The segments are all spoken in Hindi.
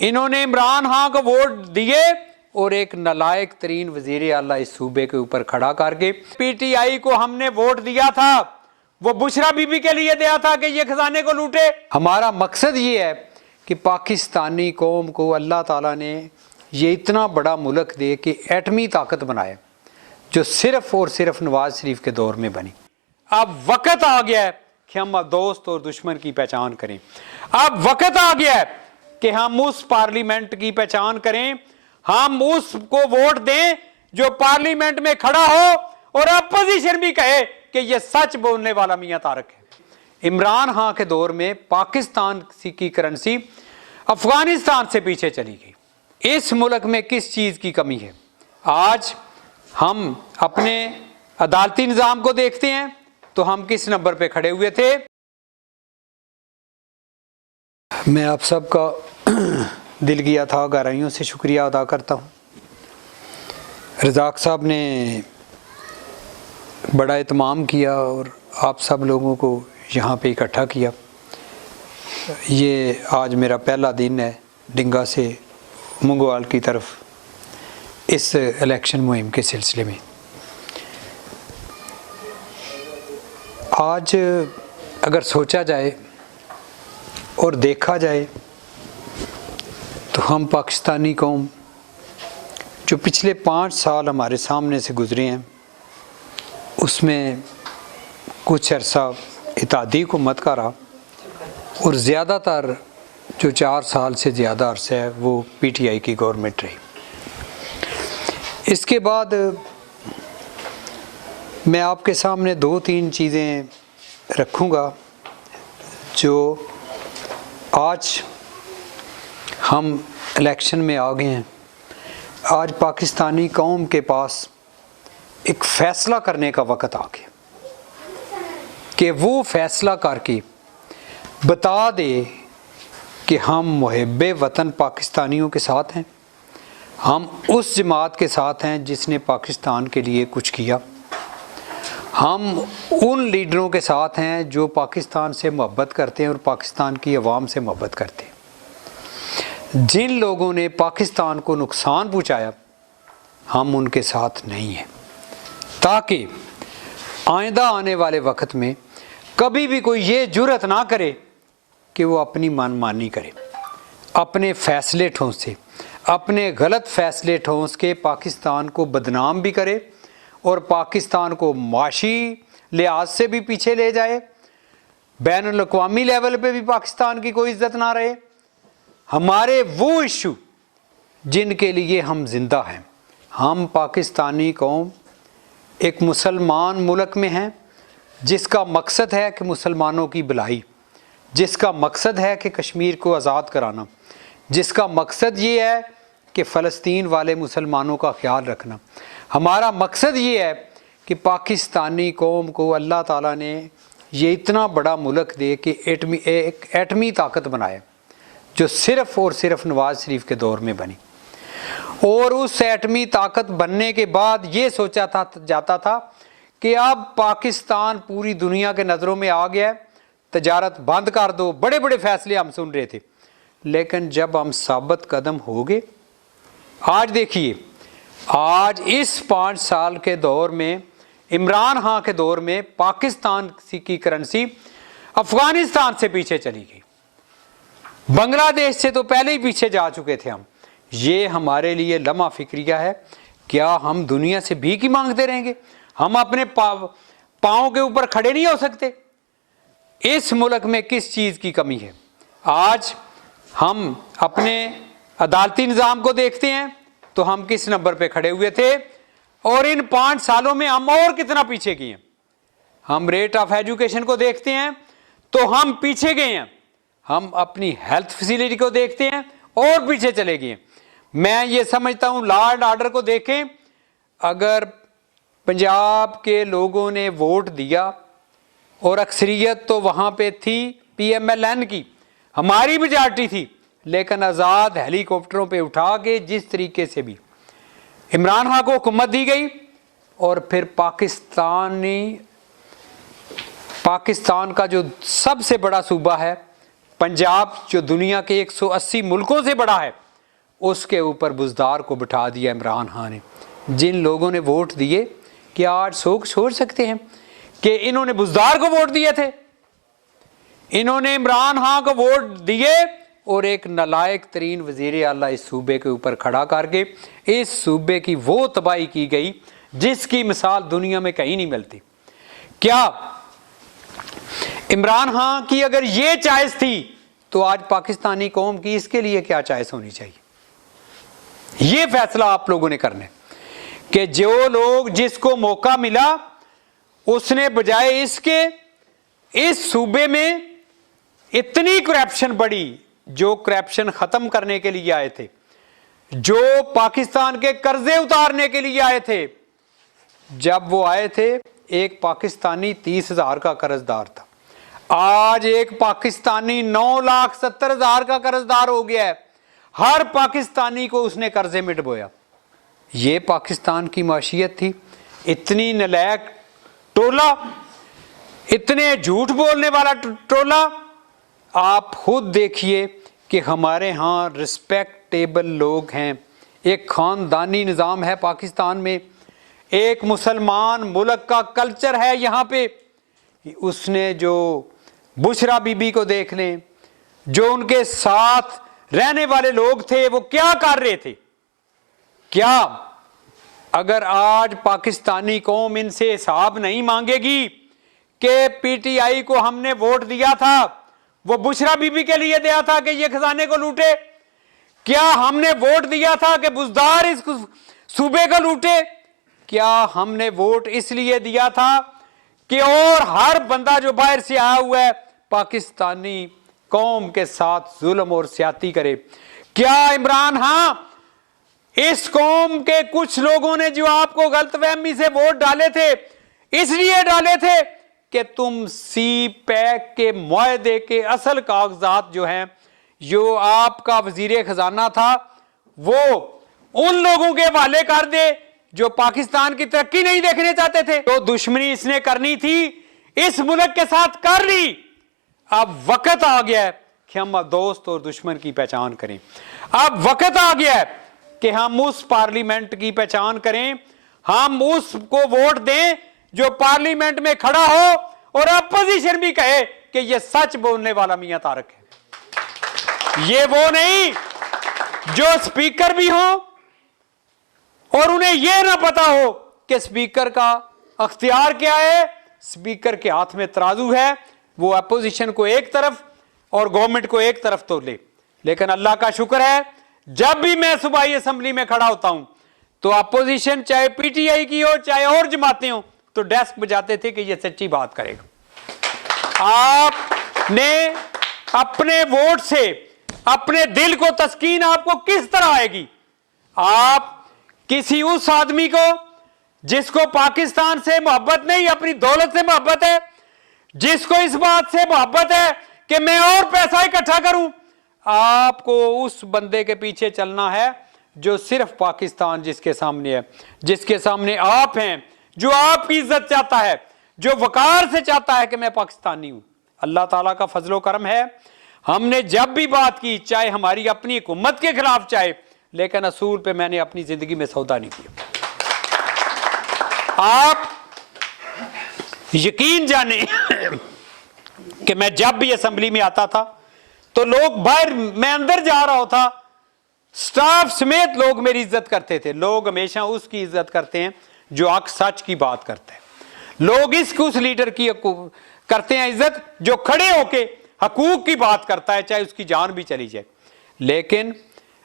इन्होंने इमरान खान को वोट दिए और एक नालायक तरीन वजीर आला इस सूबे के ऊपर खड़ा करके, पीटीआई को हमने वोट दिया था, वो बुशरा बीबी के लिए दिया था कि ये खजाने को लूटे। हमारा मकसद ये है कि पाकिस्तानी कौम को अल्लाह ताला ने ये इतना बड़ा मुल्क दे के एटमी ताकत बनाया जो सिर्फ और सिर्फ नवाज शरीफ के दौर में बनी। अब वक्त आ गया है कि हम दोस्त और दुश्मन की पहचान करें। अब वक्त आ गया है कि हम उस पार्लियामेंट की पहचान करें, हम उसको वोट दें जो पार्लियामेंट में खड़ा हो और अपोजिशन भी कहे कि यह सच बोलने वाला मियां तारक है। इमरान खान के दौर में पाकिस्तान की करेंसी अफगानिस्तान से पीछे चली गई। इस मुल्क में किस चीज की कमी है? आज हम अपने अदालती निजाम को देखते हैं तो हम किस नंबर पे खड़े हुए थे। मैं आप सबका दिल की अथा गहराइयों से शुक्रिया अदा करता हूँ। रज़ाक साहब ने बड़ा एहतमाम किया और आप सब लोगों को यहाँ पे इकट्ठा किया। ये आज मेरा पहला दिन है डिंगा से मुंगवाल की तरफ इस इलेक्शन मुहिम के सिलसिले में। आज अगर सोचा जाए और देखा जाए तो हम पाकिस्तानी कौम जो पिछले 5 साल हमारे सामने से गुजरे हैं उसमें कुछ अरसा इत्तेहादी हुकूमत का रहा और ज़्यादातर जो 4 साल से ज़्यादा अरसा है वो पीटीआई की गवर्नमेंट रही। इसके बाद मैं आपके सामने 2-3 चीज़ें रखूँगा जो आज हम इलेक्शन में आ गए हैं। आज पाकिस्तानी कौम के पास एक फ़ैसला करने का वक़्त आ गया कि वो फ़ैसला करके बता दे कि हम मुहिब्बे वतन पाकिस्तानियों के साथ हैं, हम उस जमात के साथ हैं जिसने पाकिस्तान के लिए कुछ किया, हम उन लीडरों के साथ हैं जो पाकिस्तान से मोहब्बत करते हैं और पाकिस्तान की अवाम से मोहब्बत करते हैं। जिन लोगों ने पाकिस्तान को नुकसान पहुंचाया हम उनके साथ नहीं हैं, ताकि आइंदा आने वाले वक्त में कभी भी कोई ये जुर्रत ना करे कि वो अपनी मनमानी करे, अपने फ़ैसले ठोंस से, अपने गलत फ़ैसले ठोंस के पाकिस्तान को बदनाम भी करे और पाकिस्तान को माशी लिहाज से भी पीछे ले जाए, बैनुल अक़वामी लेवल पे भी पाकिस्तान की कोई इज्जत ना रहे। हमारे वो इशू जिनके लिए हम जिंदा हैं, हम पाकिस्तानी कौम एक मुसलमान मुल्क में हैं जिसका मकसद है कि मुसलमानों की भलाई, जिसका मकसद है कि कश्मीर को आज़ाद कराना, जिसका मकसद ये है कि फ़लस्तीन वाले मुसलमानों का ख्याल रखना। हमारा मकसद ये है कि पाकिस्तानी कौम को अल्लाह ताला ने ये इतना बड़ा मुल्क दे कि एक एटमी ताकत बनाए जो सिर्फ़ और सिर्फ नवाज शरीफ के दौर में बनी। और उस एटमी ताकत बनने के बाद ये सोचा जाता था कि अब पाकिस्तान पूरी दुनिया के नज़रों में आ गया है, तजारत बंद कर दो, बड़े बड़े फ़ैसले हम सुन रहे थे। लेकिन जब हम साबित कदम हो गए, आज देखिए, आज इस 5 साल के दौर में, इमरान खान के दौर में पाकिस्तान की करेंसी अफगानिस्तान से पीछे चली गई, बांग्लादेश से तो पहले ही पीछे जा चुके थे हम। ये हमारे लिए लम्हा फिक्रिया है। क्या हम दुनिया से भीख ही मांगते रहेंगे? हम अपने पाँव के ऊपर खड़े नहीं हो सकते? इस मुल्क में किस चीज़ की कमी है? आज हम अपने अदालती निज़ाम को देखते हैं तो हम किस नंबर पे खड़े हुए थे और इन 5 सालों में हम और कितना पीछे गए हैं। हम रेट ऑफ एजुकेशन को देखते हैं तो हम पीछे गए हैं, हम अपनी हेल्थ फैसिलिटी को देखते हैं और पीछे चले गए। मैं ये समझता हूँ लॉ एंड ऑर्डर को देखें, अगर पंजाब के लोगों ने वोट दिया और अक्सरियत तो वहाँ पे थी PMLN की, हमारी मेजॉरिटी थी, लेकिन आज़ाद हेलीकॉप्टरों पे उठा के जिस तरीके से भी इमरान खान को हुकूमत दी गई और फिर पाकिस्तान का जो सबसे बड़ा सूबा है पंजाब जो दुनिया के 180 मुल्कों से बड़ा है, उसके ऊपर बुजदार को बिठा दिया इमरान खान ने। जिन लोगों ने वोट दिए, क्या आज सोच सकते हैं कि इन्होंने बुजदार को वोट दिए थे? इन्होंने इमरान खान को वोट दिए और एक नालायक तरीन वजीर आला इस सूबे के ऊपर खड़ा करके इस सूबे की वो तबाही की गई जिसकी मिसाल दुनिया में कहीं नहीं मिलती। क्या इमरान खान की अगर ये चॉइस थी तो आज पाकिस्तानी कौम की इसके लिए क्या चॉइस होनी चाहिए? ये फैसला आप लोगों ने करना है कि जो लोग जिसको मौका मिला उसने बजाय इसके इस सूबे में इतनी करप्शन बढ़ी, जो करप्शन खत्म करने के लिए आए थे, जो पाकिस्तान के कर्जे उतारने के लिए आए थे, जब वो आए थे एक पाकिस्तानी 30,000 का कर्जदार था, आज एक पाकिस्तानी 9,70,000 का कर्जदार हो गया है। हर पाकिस्तानी को उसने कर्जे में डुबोया। ये पाकिस्तान की माशियत थी? इतनी नालायक टोला, इतने झूठ बोलने वाला टोला। आप खुद देखिए कि हमारे यहाँ रिस्पेक्टेबल लोग हैं, एक खानदानी निज़ाम है पाकिस्तान में, एक मुसलमान मुल्क का कल्चर है यहाँ पे। उसने जो बुशरा बीबी को देख लें, जो उनके साथ रहने वाले लोग थे वो क्या कर रहे थे। क्या अगर आज पाकिस्तानी कौम इनसे हिसाब नहीं मांगेगी कि पीटीआई को हमने वोट दिया था, वो बुशरा बीबी के लिए दिया था कि ये खजाने को लूटे? क्या हमने वोट दिया था कि बुजदार इस सूबे को लूटे? क्या हमने वोट इसलिए दिया था कि और हर बंदा जो बाहर से आया हुआ है पाकिस्तानी कौम के साथ जुल्म और ज्यादती करे? क्या इमरान खान इस कौम के कुछ लोगों ने जो आपको गलतफहमी से वोट डाले थे इसलिए डाले थे कि तुम सी पैक के मुआहदे के असल कागजात जो हैं, जो आपका वजीर खजाना था, वो उन लोगों के हवाले कर दे जो पाकिस्तान की तरक्की नहीं देखने चाहते थे? तो दुश्मनी इसने करनी थी इस मुल्क के साथ कर ली। अब वक्त आ गया है कि हम दोस्त और दुश्मन की पहचान करें। अब वक्त आ गया है कि हम उस पार्लियामेंट की पहचान करें, हम उसको वोट दें जो पार्लियामेंट में खड़ा हो और अपोजिशन भी कहे कि ये सच बोलने वाला मियां तारक है। ये वो नहीं जो स्पीकर भी हो और उन्हें यह ना पता हो कि स्पीकर का अख्तियार क्या है। स्पीकर के हाथ में तराजू है, वो अपोजिशन को एक तरफ और गवर्नमेंट को एक तरफ तो ले। लेकिन अल्लाह का शुक्र है, जब भी मैं सूबाई असेंबली में खड़ा होता हूं तो अपोजिशन चाहे पीटीआई की हो चाहे और जमातें हो तो डेस्क बजाते थे कि ये सच्ची बात करेगा। आपने अपने वोट से अपने दिल को तस्कीन आपको किस तरह आएगी? आप किसी उस आदमी को जिसको पाकिस्तान से मोहब्बत नहीं अपनी दौलत से मोहब्बत है, जिसको इस बात से मोहब्बत है कि मैं और पैसा इकट्ठा करूं, आपको उस बंदे के पीछे चलना है जो सिर्फ पाकिस्तान जिसके सामने है, जिसके सामने आप हैं, जो आपकी इज्जत चाहता है, जो वकार से चाहता है कि मैं पाकिस्तानी हूं। अल्लाह ताला का फजलो करम है, हमने जब भी बात की चाहे हमारी अपनी हुकूमत के खिलाफ चाहे, लेकिन असूल पे मैंने अपनी जिंदगी में सौदा नहीं किया। आप यकीन जाने कि मैं जब भी असेंबली में आता था तो लोग बाहर, मैं अंदर जा रहा होता, स्टाफ समेत लोग मेरी इज्जत करते थे। लोग हमेशा उसकी इज्जत करते हैं जो अक सच की बात करता है। लोग उस लीडर की करते हैं इज्जत जो खड़े होके हकूक की बात करता है, चाहे उसकी जान भी चली जाए। लेकिन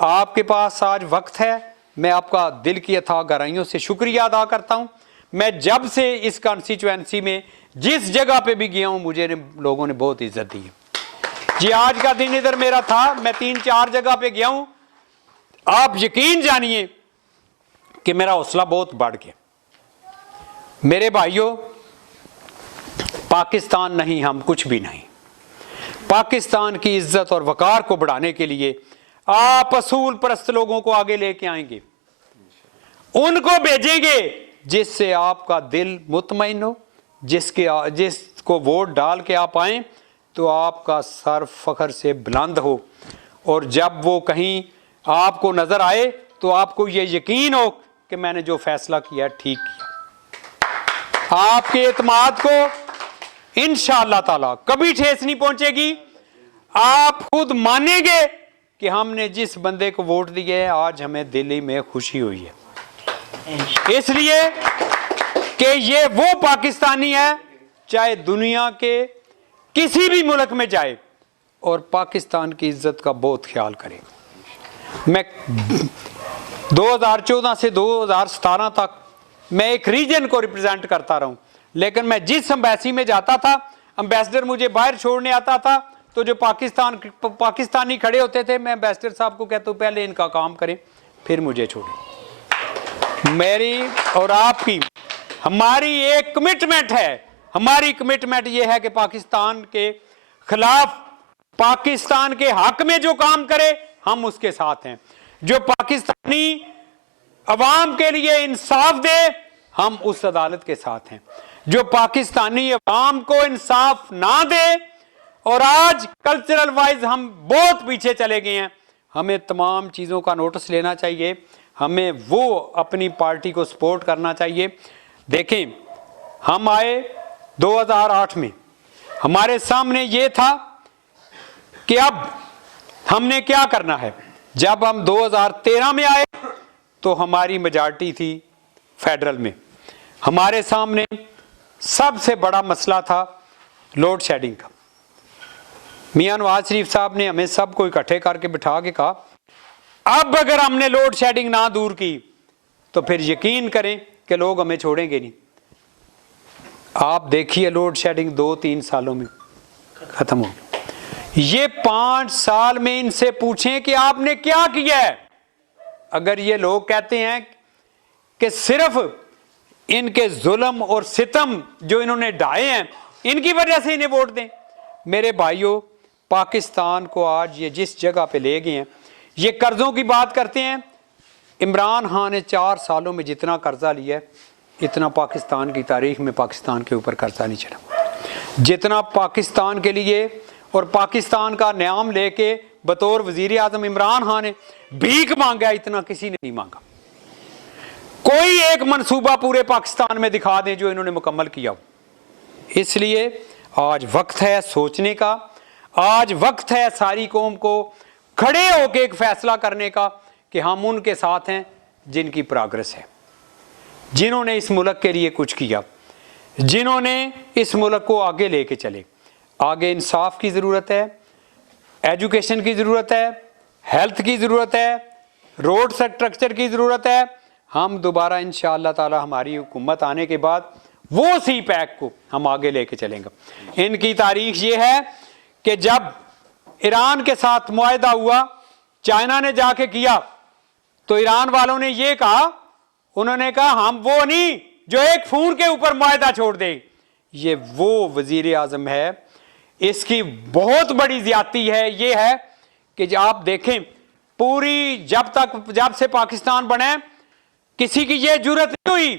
आपके पास आज वक्त है, मैं आपका दिल की अथाह गहराइयों से शुक्रिया अदा करता हूं। मैं जब से इस कॉन्स्टिट्यूएंसी में जिस जगह पे भी गया हूं, मुझे लोगों ने बहुत इज्जत दी है जी। आज का दिन इधर मेरा था, मैं 3-4 जगह पे गया हूं। आप यकीन जानिए कि मेरा हौसला बहुत बढ़ गया। मेरे भाइयों, पाकिस्तान नहीं, हम कुछ भी नहीं। पाकिस्तान की इज्जत और वकार को बढ़ाने के लिए आप असूल परस्त लोगों को आगे लेके आएंगे, उनको भेजेंगे जिससे आपका दिल मुतमईन हो, जिसको वोट डाल के आप आए तो आपका सर फख्र से बुलंद हो, और जब वो कहीं आपको नजर आए तो आपको ये यकीन हो कि मैंने जो फैसला किया ठीक किया। आपके एतमाद को इंशाअल्लाह ताला कभी ठेस नहीं पहुंचेगी। आप खुद मानेंगे कि हमने जिस बंदे को वोट दिए है आज हमें दिल्ली में खुशी हुई है, इसलिए कि ये वो पाकिस्तानी है चाहे दुनिया के किसी भी मुल्क में जाए और पाकिस्तान की इज्जत का बहुत ख्याल करे। मैं 2014 से 2017 तक मैं एक रीजन को रिप्रेजेंट करता रहूं, लेकिन मैं जिस एम्बेसी में जाता था, एम्बेसडर मुझे बाहर छोड़ने आता था तो जो पाकिस्तानी खड़े होते थे, मैं एम्बेसडर साहब को कहता हूं पहले इनका काम करें फिर मुझे छोड़ें। मेरी और आपकी हमारी एक कमिटमेंट है, हमारी कमिटमेंट ये है कि पाकिस्तान के खिलाफ, पाकिस्तान के हक में जो काम करे हम उसके साथ हैं। जो पाकिस्तानी अवाम के लिए इंसाफ दे हम उस अदालत के साथ हैं। जो पाकिस्तानी अवाम को इंसाफ ना दे, और आज कल्चरल वाइज हम बहुत पीछे चले गए हैं, हमें तमाम चीज़ों का नोटिस लेना चाहिए, हमें वो अपनी पार्टी को सपोर्ट करना चाहिए। देखें, हम आए 2008 में, हमारे सामने ये था कि अब हमने क्या करना है। जब हम 2013 में आए तो हमारी मेजॉरिटी थी फेडरल में, हमारे सामने सबसे बड़ा मसला था लोड शेडिंग का। मियां नवाज शरीफ साहब ने हमें सबको इकट्ठे करके बिठा के कहा, अब अगर हमने लोड शेडिंग ना दूर की तो फिर यकीन करें कि लोग हमें छोड़ेंगे नहीं। आप देखिए लोड शेडिंग 2-3 सालों में खत्म हो गई। ये 5 साल में इनसे पूछें कि आपने क्या किया है। अगर ये लोग कहते हैं कि सिर्फ इनके जुल्म और सितम जो इन्होंने ढाए हैं इनकी वजह से इन्हें वोट दें, मेरे भाइयों, पाकिस्तान को आज ये जिस जगह पे ले गए हैं, ये कर्जों की बात करते हैं। इमरान खान ने 4 सालों में जितना कर्जा लिया है इतना पाकिस्तान की तारीख में पाकिस्तान के ऊपर कर्जा नहीं चढ़ा। जितना पाकिस्तान के लिए और पाकिस्तान का नाम लेके बतौर वजीर आजम इमरान खान ने भीख मांगा, इतना किसी ने नहीं मांगा। कोई एक मंसूबा पूरे पाकिस्तान में दिखा दें जो इन्होंने मुकम्मल किया हो। इसलिए आज वक्त है सोचने का, आज वक्त है सारी कौम को खड़े होकर एक फैसला करने का कि हम उनके साथ हैं जिनकी प्रोग्रेस है, जिन्होंने इस मुल्क के लिए कुछ किया, जिन्होंने इस मुल्क को आगे लेके चले। आगे इंसाफ की ज़रूरत है, एजुकेशन की ज़रूरत है, हेल्थ की ज़रूरत है, रोड स्ट्रक्चर की ज़रूरत है। हम दोबारा इंशाअल्लाह ताला हमारी हुकूमत आने के बाद वो सी पैक को हम आगे लेके चलेंगे। इनकी तारीख ये है कि जब ईरान के साथ मुआहदा हुआ, चाइना ने जाके किया, तो ईरान वालों ने ये कहा, उन्होंने कहा हम वो नहीं जो एक फोन के ऊपर मुआहदा छोड़ दे। ये वो वजीर आजम है, इसकी बहुत बड़ी ज्यादती है। ये है कि आप देखें, पूरी जब से पाकिस्तान बने किसी की ये जुर्रत नहीं हुई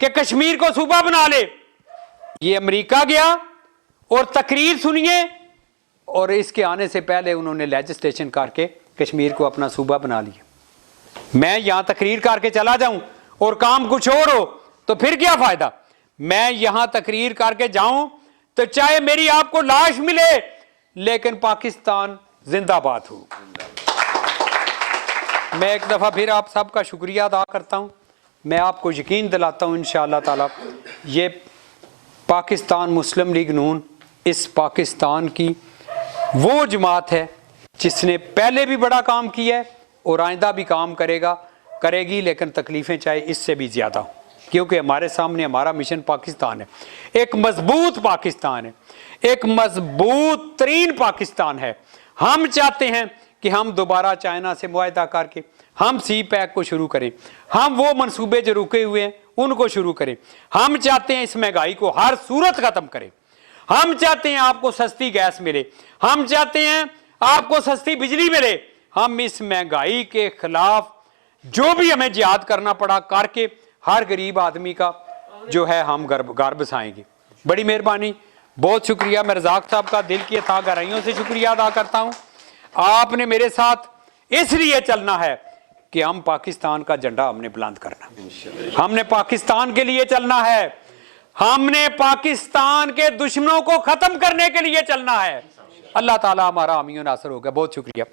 कि कश्मीर को सूबा बना ले। ये अमेरिका गया और तकरीर सुनिए, और इसके आने से पहले उन्होंने लेजिस्लेशन करके कश्मीर को अपना सूबा बना लिया। मैं यहां तकरीर करके चला जाऊं और काम कुछ और हो तो फिर क्या फायदा। मैं यहां तकरीर करके जाऊं तो चाहे मेरी आपको लाश मिले लेकिन पाकिस्तान जिंदाबाद हो। मैं एक दफा फिर आप सबका शुक्रिया अदा करता हूं। मैं आपको यकीन दिलाता हूं इंशाअल्लाह ताला ये पाकिस्तान मुस्लिम लीग नून इस पाकिस्तान की वो जमात है जिसने पहले भी बड़ा काम किया है और आइंदा भी काम करेगी, लेकिन तकलीफें चाहे इससे भी ज़्यादा हो, क्योंकि हमारे सामने हमारा मिशन पाकिस्तान है, एक मजबूत पाकिस्तान है, एक मजबूत तरीन पाकिस्तान है। हम चाहते हैं कि हम दोबारा चाइना से मुआहदा करके हम सी पैक को शुरू करें, हम वो मंसूबे जो रुके हुए हैं उनको शुरू करें। हम चाहते हैं इस महंगाई को हर सूरत ख़त्म करें। हम चाहते हैं आपको सस्ती गैस मिले, हम चाहते हैं आपको सस्ती बिजली मिले। हम इस महंगाई के खिलाफ जो भी हमें जिहाद करना पड़ा करके हर गरीब आदमी का जो है हम घर बसाएंगे। बड़ी मेहरबानी, बहुत शुक्रिया। मैं रज़ाक साहब का दिल की अथाह गहराइयों से शुक्रिया अदा करता हूं। आपने मेरे साथ इसलिए चलना है कि हम पाकिस्तान का झंडा हमने बुलंद करना, हमने पाकिस्तान के लिए चलना है, हमने पाकिस्तान के दुश्मनों को खत्म करने के लिए चलना है। अल्लाह ताला हमारा हामी नासर होगा। बहुत शुक्रिया।